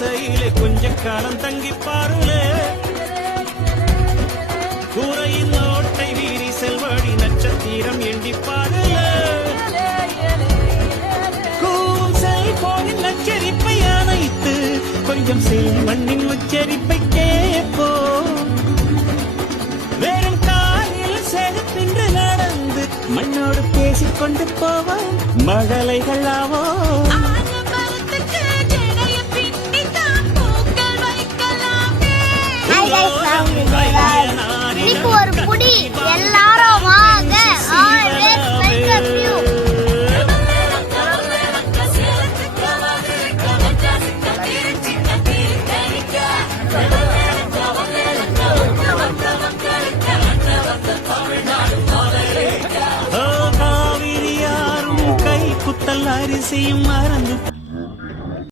குடிசையிலே கொஞ்ச காலம் தங்கி பாருலே கூரையின் ஓட்டை வீரி செல்வழி நட்சத்திரம் எண்ணி பாருலே கூவும் செல்போனின் நச்சரிப்பை அணைத்து கொஞ்சம் செல் மண்ணின் உச்சரிப்பை கேட்போ வெறும் காலில் செருப்பின்று நடந்து மண்ணோடு பேசிக்கொண்டு போவோம் மழலைகள் ஆவோ ஒரு புடி எல்லாரும் வாங்க காவிரியாரும் கை குத்தல் அரிசியும் மறந்து